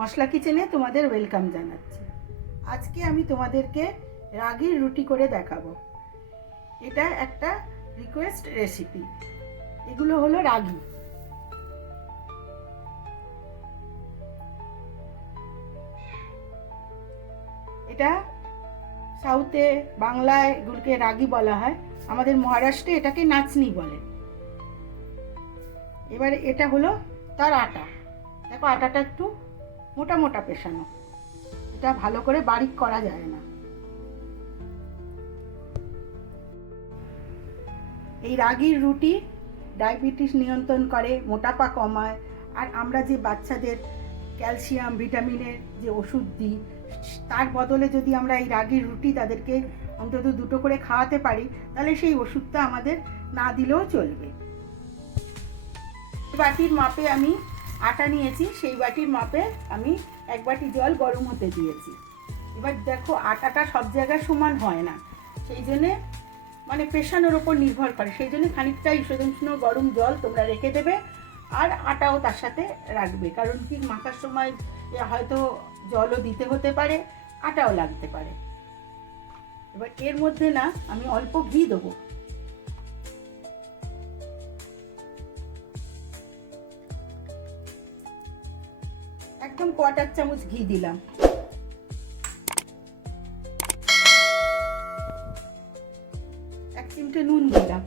মশলা কিচেনে তোমাদের ওয়েলকাম জানাচ্ছি। আজকে আমি তোমাদেরকে রাগির রুটি করে দেখাবো। এটা একটা রিকোয়েস্ট রেসিপি। এগুলো হলো রাগি। এটা সাউথে বাংলায় এগুলোকে রাগি বলা হয়, আমাদের মহারাষ্ট্রে এটাকে নাচনি বলে। এবার এটা হলো তার আটা। দেখো আটাটা একটু মোটা মোটা পেশানো, এটা ভালো করে বারিক করা যায় না। এই রাগির রুটি ডায়াবেটিস নিয়ন্ত্রণ করে, মোটাপা কমায়। আর আমরা যে বাচ্চাদের ক্যালসিয়াম ভিটামিনের যে ওষুধ দিই, তার বদলে যদি আমরা এই রাগির রুটি তাদেরকে অন্তত দুটো করে খাওয়াতে পারি, তাহলে সেই ওষুধটা আমাদের না দিলেও চলবে। বাটির মাপে আমি আটা নিয়েছি, সেই বাটির মাপে আমি 1 বাটি জল গরম হতে দিয়েছি। এবার দেখো আটাটা সব জায়গায় সমান হয় না, সেই জন্যে মানে পেশানোর ওপর নির্ভর করে, সেই জন্য খানিকটা ঈষদুষ্ণ গরম জল তোমরা রেখে দেবে। আর আটাও তার সাথে রাখবে, কারণ কি মাখার সময় হয়তো জলও দিতে হতে পারে, আটাও লাগতে পারে। এবার এর মধ্যে না আমি অল্প ঘি দেবো। একদম 1/4 চামচ ঘি দিলাম। এক চিমটে নুন দিলাম।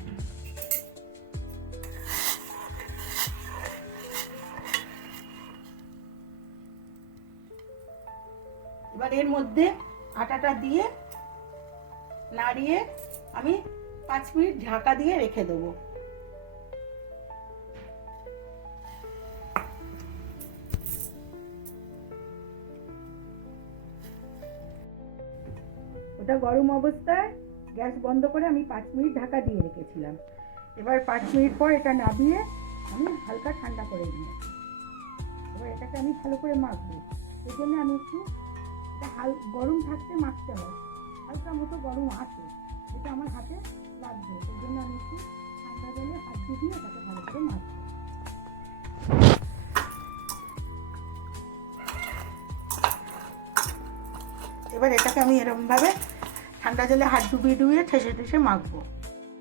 এবার এর মধ্যে আটাটা দিয়ে নাড়িয়ে আমি 5 মিনিট ঢাকা দিয়ে রেখে দেবো। ওটা গরম অবস্থায় গ্যাস বন্ধ করে আমি 5 মিনিট ঢাকা দিয়ে রেখেছিলাম। এবার 5 মিনিট পর এটা নামিয়ে আমি হালকা ঠান্ডা করে নিয়েছি। এবার এটাকে আমি ভালো করে মাখবো, সেই জন্য আমি একটু গরম থাকতে মাখতে হয়, হালকা মতো গরম আছে, এটা আমার হাতে লাগবে, সেই জন্য আমি একটু ঠান্ডা জলে হাত দিয়ে এটাকে ভালো করে মাখবো। এবার এটাকে আমি এরকমভাবে ঠান্ডা জলে হাত ডুবিয়ে ডুবিয়ে ঠেসে ঠেসে মাখবো।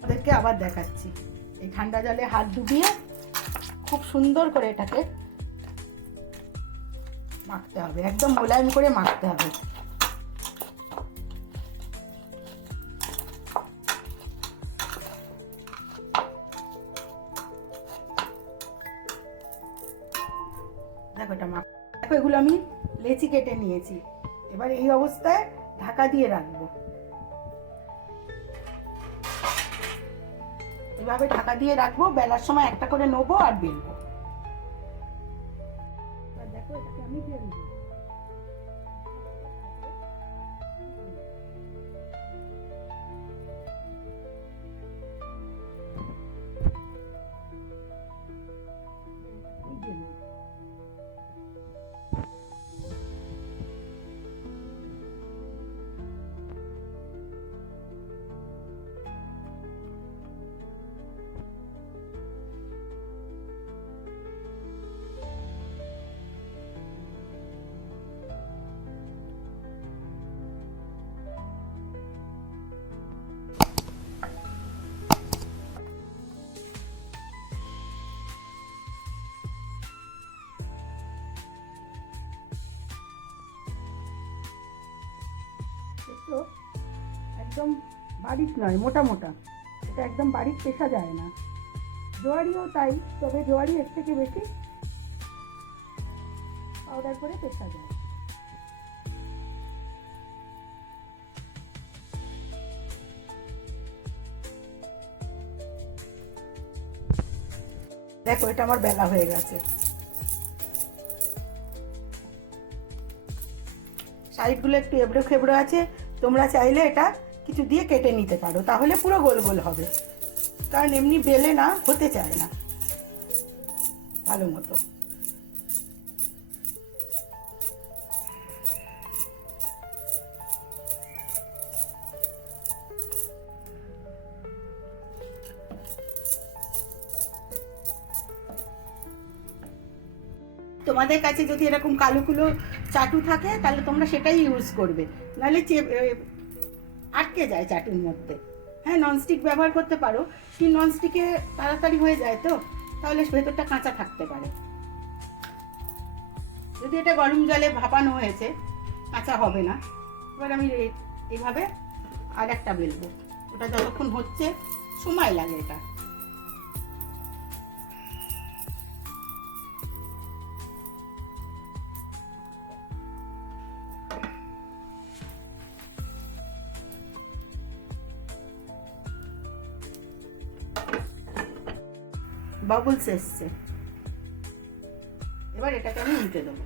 ওদেরকে আবার দেখাচ্ছি। এই ঠান্ডা জলে হাত ডুবিয়ে খুব সুন্দর করে এটাকে মাখতে হবে, একদম মোলায়েম করে মাখতে হবে। দেখো এটা দেখো এগুলো আমি লেচি কেটে নিয়েছি। এবার এই অবস্থায় ঢাকা দিয়ে রাখবো। এভাবে ঢাকা দিয়ে রাখবো, বেলার সময় একটা করে নেবো আর বেলবো। দেখো এটাকে আমি বেলবো। একদম বারিক নয়, মোটা মোটা, এটা একদম বারিক পেশা যায় না। জোয়ারিও তাই, তবে জোয়ারি এর থেকে বেশি পাউডার করে পেশা যায়। দেখো এটা আমার বেলা হয়ে গেছে। সাইডগুলো একটু এবড়ো খেবড়ো আছে, তোমরা চাইলে এটা কিছু দিয়ে কেটে নিতে পারো, তাহলে পুরো গোল গোল হবে, কারণ এমনি বেলে না হতে চায় না ভালো মতো। তোমাদের কাছে যদি এরকম কালো কুলো চাটু থাকে তাহলে তোমরা সেটাই ইউজ করবে, নাহলে আটকে যায় চাটুর মধ্যে। হ্যাঁ, ননস্টিক ব্যবহার করতে পারো, কিন্তু ননস্টিকে তাড়াতাড়ি হয়ে যায় তো, তাহলে ভেতরটা কাঁচা থাকতে পারে। যদি এটা গরম জলে ভাপানো হয়েছে কাঁচা হবে না। এবার আমি এইভাবে আর একটা বেলবো, ওটা যতক্ষণ হচ্ছে সময় লাগে এটা। বাবলস এসছে, এবার এটাকে আমি উল্টে দেবো।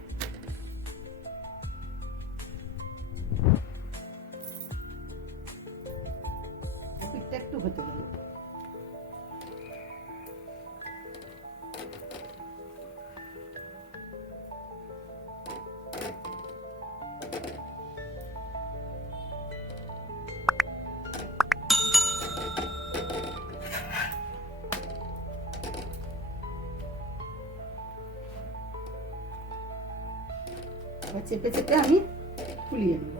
পিঠটা একটু হতে দেবো। চেপে চেপে আমি ফুলিয়ে নেব।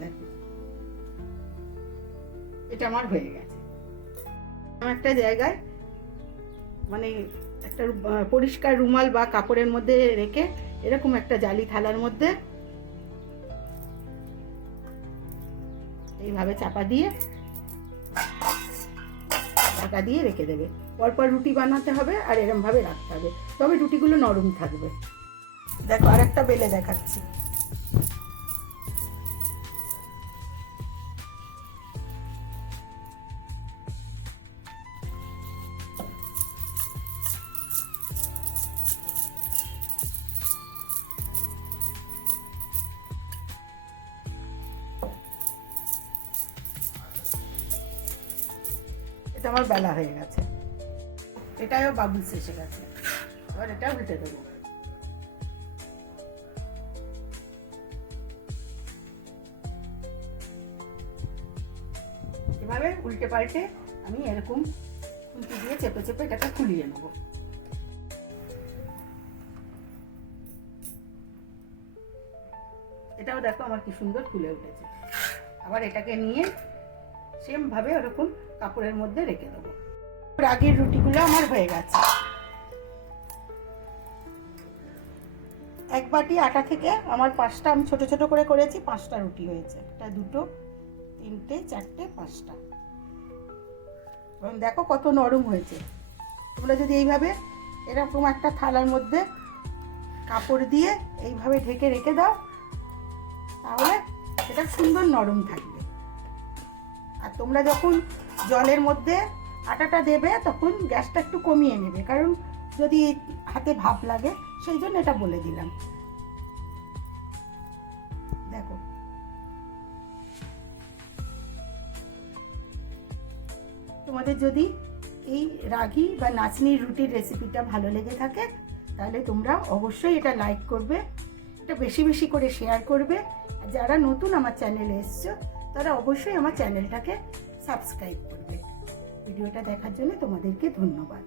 দেখো এটা আমার হয়ে গেছে। একটা জায়গায় মানে একটা পরিষ্কার রুমাল বা কাপড়ের মধ্যে রেখে এরকম একটা জালি থালার মধ্যে এইভাবে চাপা দিয়ে ঢাকা দিয়ে রেখে দেবে। পরপর রুটি বানাতে হবে আর এরম ভাবে রাখতে হবে, তবে রুটিগুলো নরম থাকবে। দেখো আর একটা বেলে দেখাচ্ছি। এটা আমার বেলা হয়ে গেছে, এটাও বাবলস এসে গেছে। এবার এটা উল্টে দেবো। এভাবে উল্টে পাল্টে আমি এরকম খুন্তি দিয়ে চেপে চেপে এটাকে খুলিয়ে নেব। এটাও দেখো আমার কি সুন্দর ফুলে উঠেছে। আবার এটাকে নিয়ে সেম ভাবে ওরকম কাপড়ের মধ্যে রেখে দেবো। রাগের রুটিগুলো আমার হয়ে গেছে। এক বাটি আটা থেকে আমার 5টা, আমি ছোট ছোট করে করেছি, 5টা রুটি হয়েছে। একটা, দুটো, তিনটে, চারটে, 5টা। এবং দেখো কত নরম হয়েছে। তোমরা যদি এইভাবে এরকম একটা থালার মধ্যে কাপড় দিয়ে এইভাবে ঢেকে রেখে দাও তাহলে এটা সুন্দর নরম থাকবে। আর তোমরা যখন জলের মধ্যে আটাটা দেবে তখন গ্যাসটা একটু কমিয়ে নেবে, কারণ যদি হাতে ভাপ লাগে, সেই জন্য এটা বলে দিলাম। দেখো তোমাদের যদি এই রাগি বা নাচনির রুটির রেসিপিটা ভালো লেগে থাকে তাহলে তোমরা অবশ্যই এটা লাইক করবে, এটা বেশি বেশি করে শেয়ার করবে। আর যারা নতুন আমার চ্যানেলে এসছো তারা অবশ্যই আমার চ্যানেলটাকে সাবস্ক্রাইব করবে। ভিডিওটা দেখার জন্য তোমাদেরকে ধন্যবাদ।